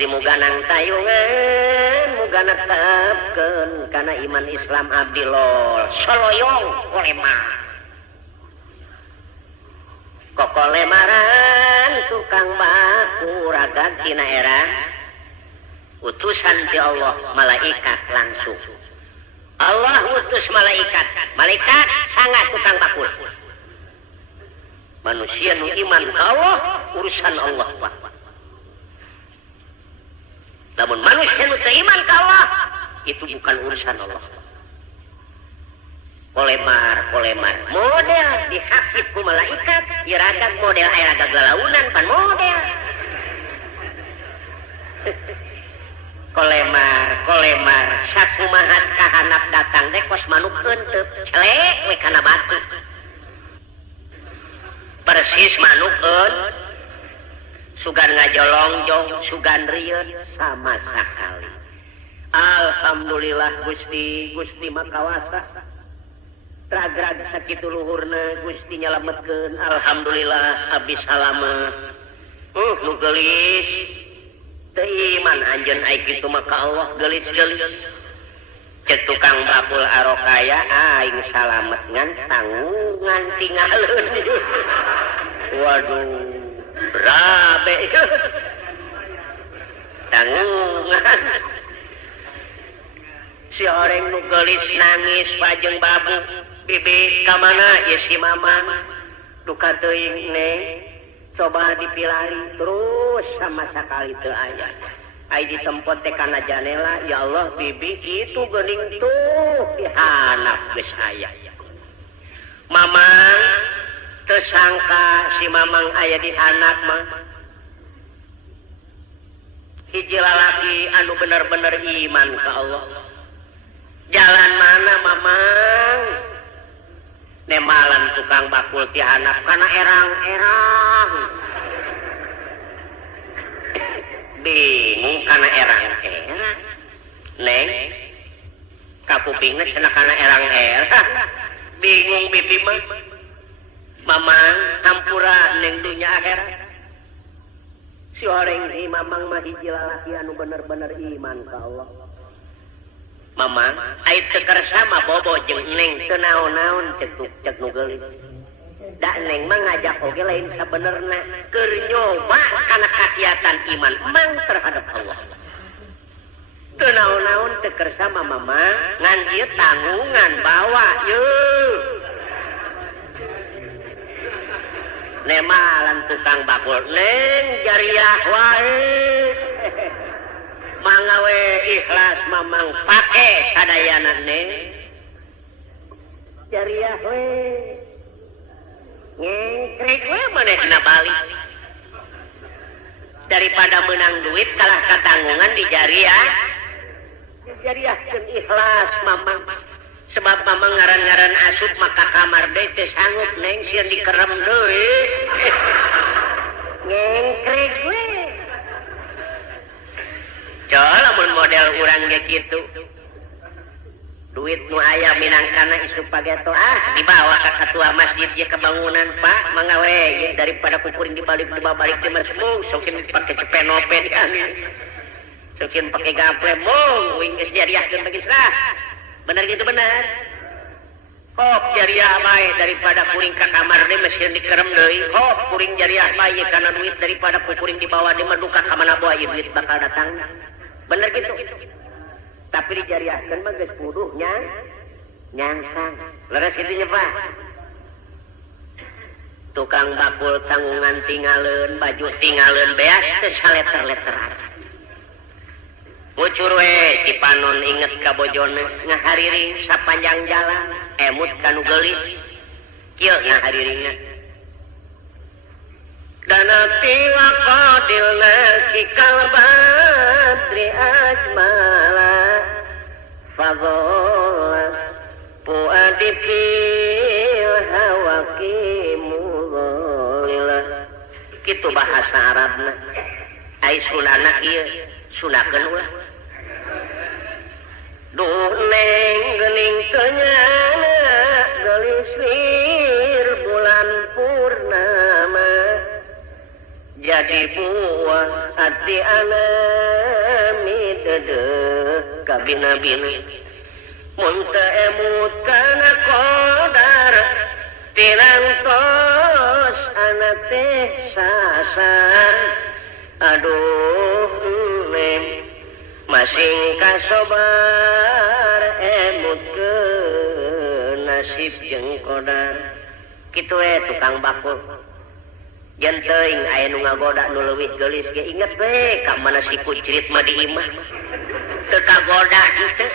Gusti muganang tayungan muga netepkeun kana iman Islam abdi lol soloyong kolemar kokolemaran tukang baku ragad tina era utusan ti Allah malaikat langsung Allah utus malaikat sangat tukang bakul manusia nu iman ka Allah urusan Allah Pak. Namun manusia nu teu iman ka Allah itu bukan urusan Allah. Kolemar model dihakit ku malaikat iradak model aya galaunan pan model kolemar sakumaha kahanap datang teh kos manuk henteu celek we kana batu persis manuk sugan ngajolongjong sugan rieun sama sakali. Alhamdulillah Gusti makawasa ragrag sakitu luhurna Gusti nyalametkeun alhamdulillah abdi salamet nu geulis teu iman anjeun ai kitu maka Allah geulis-geulis cek tukang bakul arokaya aing salamet ngan tanggungan tinggalin waduh rabe tanggungan si orang nu geulis nangis pajeng babu bibi kamana ya si mama duka teuing neng coba dipilari terus sama sekali teu aya ai ditempot teh kana janela ya Allah bibi itu geuning tuh dihanap geus aya mamang teu sangka si mamang aya di anak mah hiji lalaki anu bener-bener iman ka Allah jalan mana mamang nemalan tukang bakul ti anak kana erang-erang bingung kana erang-erang neng kapupingna cenah kana erang-erang bingung bibi mah mamang hampura neng dunya akhirat si orang ini mamang mah hiji lalaki anu bener-bener iman ka Allah mamang ait teu kersama bobo jeung neng teu naon-naon cek nu geulis da neng mah ngajak oge lain sabenerna keur nyoba kana kakiatan iman mang terhadap Allah teu naon-naon teu kersama mamang ngan ieu tanggungan bawa yeuh nemalan tukang bakul neng jariah wae mangawe ikhlas mamang pake sadayana neng jariah we ngengkrek we manehna balik daripada menang duit kalah katanggungan di jariah jeung ikhlas mamang sebab mamang ngaran-ngaran asup maka kamar deui teh sanggup neng sieun dikerem deui ngengkrek we coba lamun model urang ge kitu duit nu aya minangkana isu pageto dibawa ka ketua masjid ye kebangunan Pak mangawe ye daripada kukuring dibalik teh mung sokin pake cepenopen sokin pake gaple mung wing geus jariahkeun bagi sah bener gitu bener hop jariah bae daripada kuring ka kamar deui mesin dikerem deui hop kuring jariah bae kana duit daripada kuring dibawa di maduka ka mana bae duit bakal datang bener gitu tapi dijariahkeun mah geus kudu nyangsang leres kitu nya Pak tukang bakul tanggungan tinggalin baju tinggalin beas teu saleter-leteran ngucur we Cipanon inget ka bojona ngahariring sapanjang jalan emut kanu geulis kieu ngahariringna danati wa qadilna kikal badri ajmala fadhola puadi fil hawaki mudhalilah kitu bahasa Arabna ai sunana ieu sunakeun ulah duh neng geuning teu nyana geulis bulan purnama jadi buah hati alami dedeh kabina-bina munta emut kana kodar tilantos anak teh sasar aduh neng masing kasobar emut ke nasib jeung kodar kitu tukang bakul jan teuing aya nu ngagoda nu leuwih geulis ge inget we ka mana si kucrit mah di imah teu kagoda kitu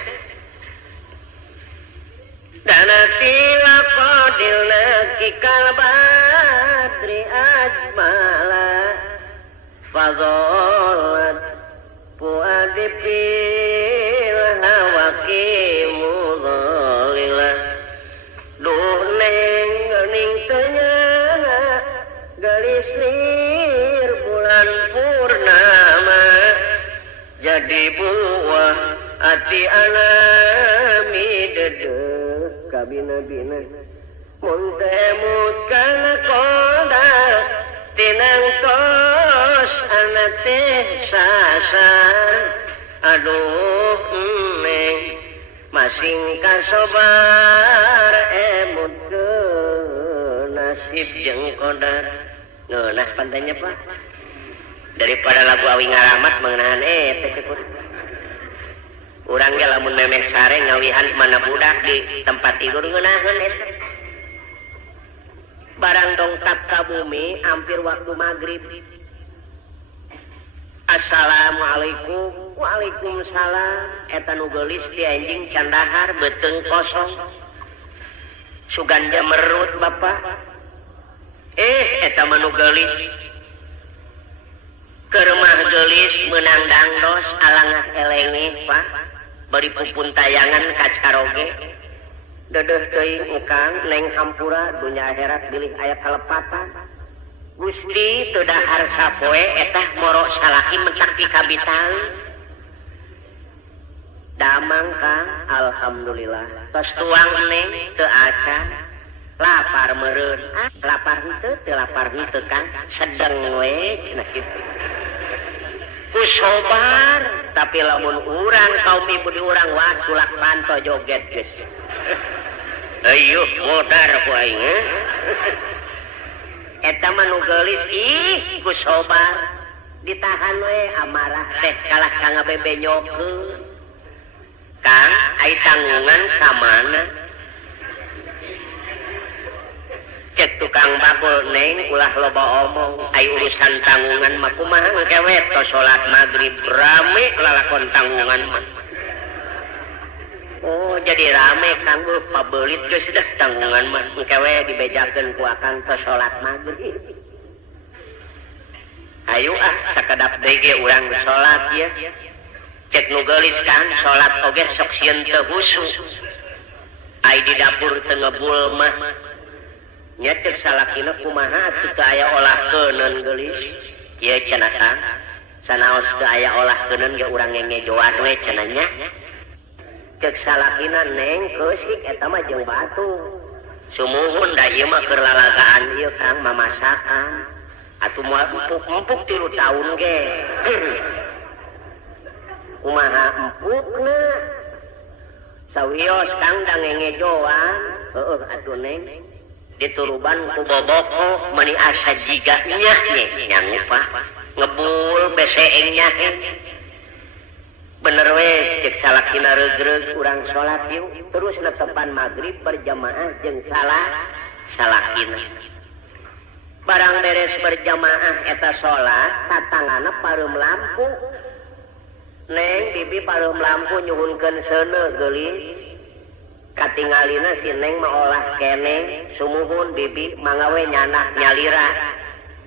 dana tila qadilna kikal badri ajmala fadolat puadi pil hawaki mudhalila duh neng geuning teu nyeuna galis lir bulan purnama jadi buah hati alami dedeh kabina-bina muntemut kana kodar tinang tos anak teh sasar aduh neng masing kasobar emut ke nasib jeung kodar ngeunah pantainya Pak daripada lagu awi ngaramat mengenahan teh urang ge lamun memek sare ngawihan mana budak di tempat tidur ngeunaheun eta barang dongkap ka bumi hampir waktu maghrib assalamualaikum waalaikumsalam eta nu geulis di anjing candahar beuteung kosong suganja merut Bapak eta manu geulis keur mah geulis meunang dangdos alangah elenge Pak bari pupun tayangan kacaroge dedeh teuing ukang neng hampura dunya akhirat bilih aya kalepatan Gusti teu dahar sapoe etah moro salaki mentak pikabitaeu damang Kang alhamdulillah tos tuang neng teu acan lapar meureun lapar henteu Kang sedeng we cenah kitu kusobar tapi lamun urang kaum ibu di urang wah kulak panto joget geus ayo modar ku aing eta mah nu geulis ih kusobar ditahan we amarah teh kalah ka ngabebenyokeun Kang ai tanggungan ka mana cek tukang bakul neng ulah loba omong ai urusan tanggungan mah kumaha ngkewe to salat maghrib rame lalakon tanggungan mah oh jadi rame Kang pabeulit geus dah tanggungan mah ngkewe dibejakeun ku akang to salat maghrib ayo sakedap deui ge urang salat ya cek nu geulis Kang salat oge sok sieun teu husu ai di dapur teu ngebul mah nya cek salakina kumaha teu aya olahkeuneun geulis ieu cenah Kang sanaos teu aya olahkeuneun ge urang ngejoan we cenah nya cek salakina neng keusik eta mah jeung batu sumuhun da ieu mah keur lalagaan ieu Kang mamasakan atuh moal empuk-empuk 3 taun ge kumaha empukna sawios Kang da ngejoan heueuh atuh neng dituruban ku boboko meni asa jiganya nyang Pak ngebul beseengnya bener we cek salakina reug-reug urang salat yuk terus netepan maghrib berjamaah jeung salakina barang beres berjamaah eta salat tatangana pareum lampu neng bibi pareum lampu nyuhunkeun seuneu geulis katingalina si neng mah olah kene sumuhun bibi mangawe nyanak nyalira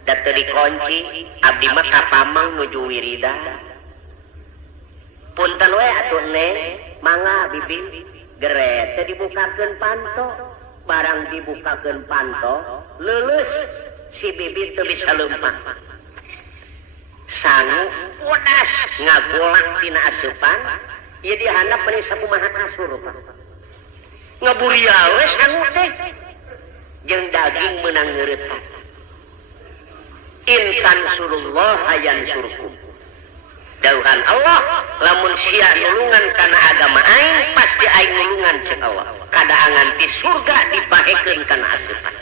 da teu dikunci abdi mah kapamang nuju wirida punten we atuh neng mangga bibi geret teu dibukakeun panto barang dibukakeun panto leuleus si bibi teu bisa leumpah sangu wadas ngagolak tina asupan ieu dihandap meni sakumaha asur Pak ngeburiya we sangu teh jeung daging meunang ngeureut intan surullah yansurkum dauhan Allah lamun sia nulungan kana agama aing pasti aing nulungan cek Allah kadaangan di surga dipahekeun kana asupan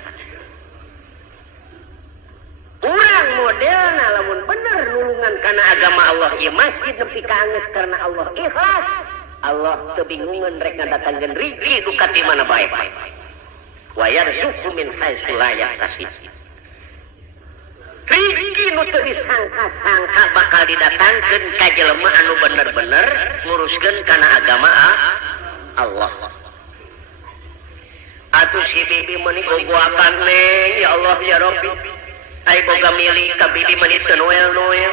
urang modelna lamun bener nulungan kana agama Allah ieu masjid nepi ka angeus karena Allah ikhlas Allah teu bingungeun rek ngadatangkeun rezeki du ka di mana bae wa yarzuqu min haitsu la yahtasib rezeki nu teu disangka-sangka bakal didatangkeun ka jelema anu bener-bener nguruskeun kana agama Allah atuh si bibi meuni gogoakan neng ya Allah ya Rabbi ai boga milih ka bibi meuni teu noel-noel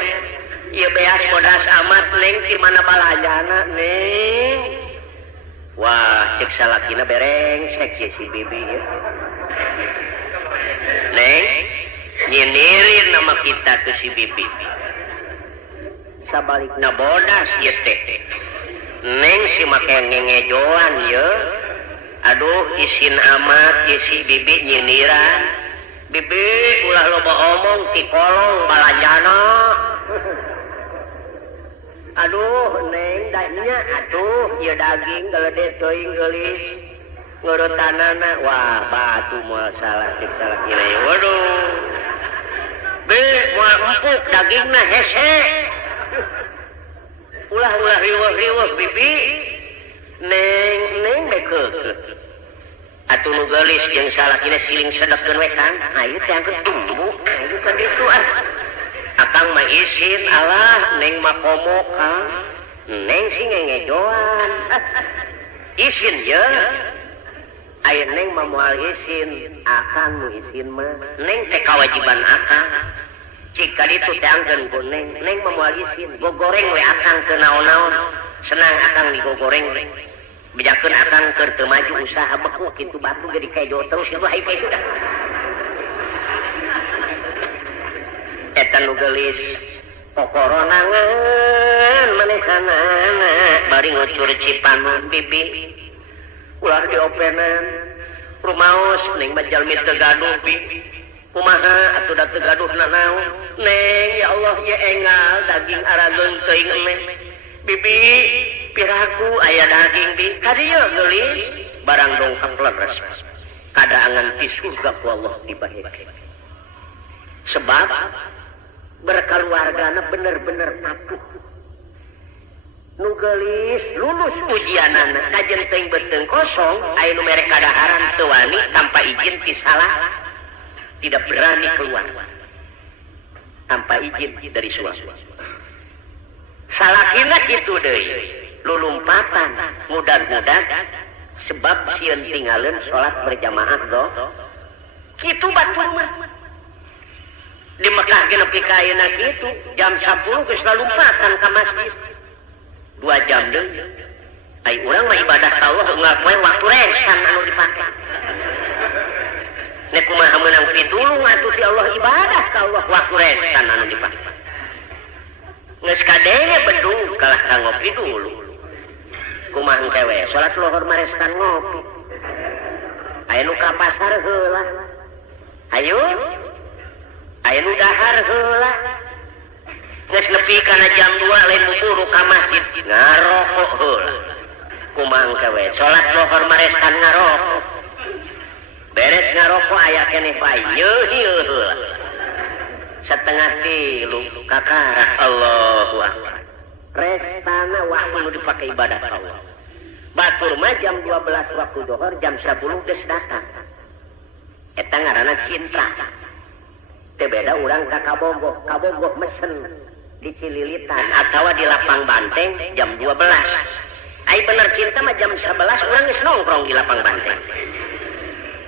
ieu beas bodas amat neng di mana balajana neng wah cek salakina berengsek si bibi ya neng nyinirin nama kita ke si bibi sabalikna bodas ya teh neng si make ngejoan ya aduh isin amat ya si bibi nyiniran bibi ulah loba omong ti kolong balajana aduh neng danya aduh ya daging geledeh teuing geulis ngurutanana wah batu moal salah cek salah kira waduh be moal empuk dagingna hese ulah riweuh bibi neng bekeuk atuh nu geulis jeung salah kira siling sedekkeun we kang ayeuna teh angkeun tumbuh ayeuna ka ditu akang mah isin alah neng mah komo kang neng sing ngejoan isin ya aya neng mah moal isin akang nu isin mah neng teh kawajiban akang jika ditu teh angkeun ku neng mah moal isin gogoreng we akang teu naon-naon senang akang digogoreng bejakeun akang keur teu maju usaha beku kitu batu jadi kejo terus ya bae kitu dah eta nu geulis pokoronangan manehanana bari ngucur cipanon bibi ulah diopenan rumaos neng mah jalmi teu gaduh bi kumaha atuh da teu gaduhna naon neng ya Allah ya engal daging arageun teuing neng bibi piraku aya daging bi kadieu geulis barang dongkak leres kadaangan di surga ku Allah dibahekeun sebab berkeluargana bener-bener patuh nu geulis lulus ujianana kajen teuing beuteung kosong aya nu mere kadaharan teu wani tanpa izin ti salah tidak berani keluar tanpa izin dari suami salakina kitu deui lulumpatan mudag-mudag sebab sieun tinggalin salat berjamaah do kitu batur mah di Mekah ge nepi ka ayeuna kitu jam 10 geus lalumpatan ka masjid 2 jam deui ai urang mah ibadah ka Allah ngapoe waktu resan anu dipake nek kumaha meunang pitulung atuh ti Allah ibadah ka Allah waktu resan anu dipake geus kadenge bedung kalah ka ngopi dulu kumaha engke we salat lohor marestan ngopi aya nu ka pasar heula hayu aya nu dahar heula geus nepi kana jam 2 lain buru ka masjid ngarokok heula kumaha engke we salat lohor marestan ngarokok beres ngarokok aya keneh bae nyeuh heula setengah tilu kakara Allahu akbar restana waktu nu dipake ibadah ka Allah batur mah jam 12 waktu dohor jam 10 geus datang eta ngaranna cinta teu beda urang ka kabogoh mesen di Cililitan atawa di Lapang Banteng jam 12 ai bener cinta mah jam 11 urang geus nongkrong di Lapang Banteng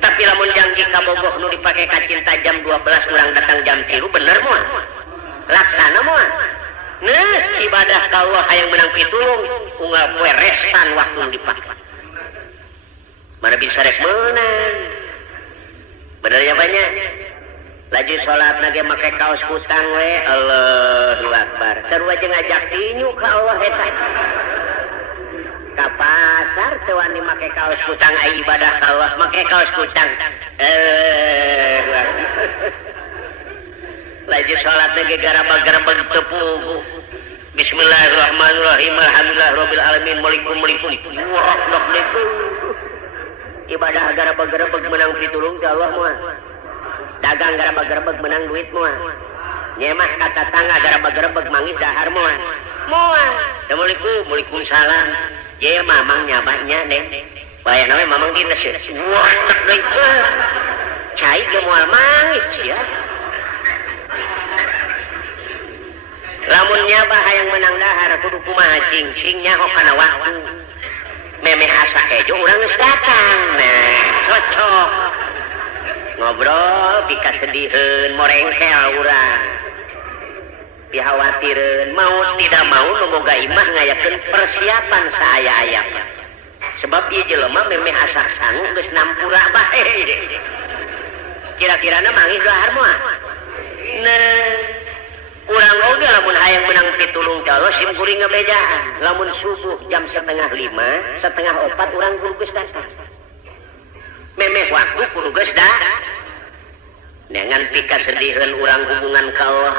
tapi lamun janji kabogoh nu dipake ka cinta jam 12 urang datang jam 3 bener moal laksana moal nah ibadah ka Allah hayang menang pitulung unggal poe restan waktu nu dipake mana bisa rek meunang bener ya banyak laju salat lagi make kaos kutang we Allahu akbar sarua jeung ngajak tinyu ka Allah eta ka pasar teu wani make kaos kutang ai ibadah ka Allah make kaos kutang lagi salat lagi garabag tepung. Bismillahirrahmanirrahim. Alhamdulillahirabbil alamin. Waalaikumsalam. Ibadah garabag menang pitulung ti Allah moal. Dagang garabag menang duit moal. Nyemah kata tangga garabag mangis dahar moal. Moal. Assalamualaikum. Waalaikumsalam. Ye mamang nyabanya deh. Bayana we mamang dinas. Wah, tak deui. Cai ge moal mangis ya. Lamun nyabah hayang menang dahar kudu kumaha cing-cingnya kok kana waktu. Memeh asa kejo urang geus datang. Nah, cocok. Ngobrol dikasediheun morengkel urang. Dihawatireun mau tidak mau nu boga imah ngayakeun persiapan saaya-aya. Sebab ieu jelema memeh asa sangu geus nampura bae. Kira-kirana mangis dahar moal. Nah, urang oge lamun hayang menang pitulung ti Allah sim kuring ngebejaan. Lamun subuh jam 4:30, 3:30 urang kudu geus datang. Memeh waktu kudu geus datang. Dengan pikasediheun urang hubungan ka Allah.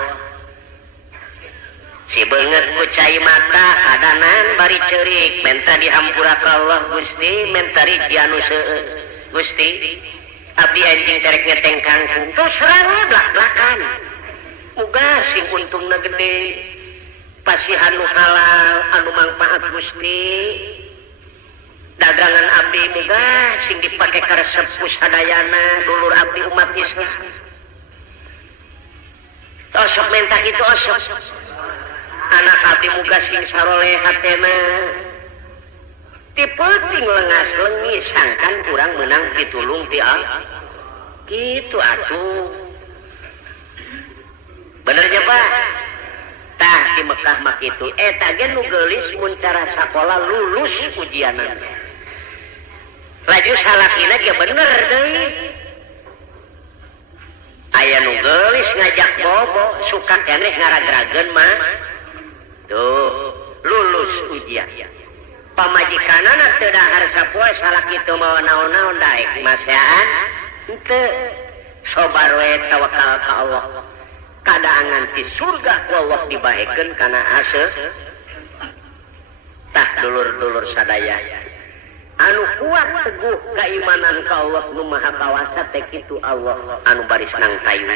Si beungeut ku cai mata kadanan bari ceurik menta dihampura ka Allah Gusti menta rijie anu seueur. Gusti, abdi anjing terek ngeteng kangkung. Tuh serang blak-blakan. Muga sing untungna gede pasihan nu halal anu mangpaat Gusti dagangan abdi muga sing dipake karesep sadayana dulur abdi umat Islam osok menta kitu osok anak abdi muga sing saroleh hatena ti penting leungas leungi sangkan kurang menang pitulung ti Allah kitu atuh. Benernya Pak, tah di Mekah mak itu, eta ge nu geulis mun cara sakola lulus ujianan. Laju salakina ge bener deui. Aya nu geulis ngajak bobo, suka keneh ngaragrageun mah. Tuh, lulus ujian. Pamajikanana teu dahar sapoe salaki teu mawa naon-naon daek masehan. Henteu. Sobar we tawakal ka Allah. Kadaangan di surga Allah dibahekeun kana ase tah dulur-dulur sadaya anu kuat teguh keimanan ka Allah nu maha kawasa teh kitu Allah anu baris nang kayu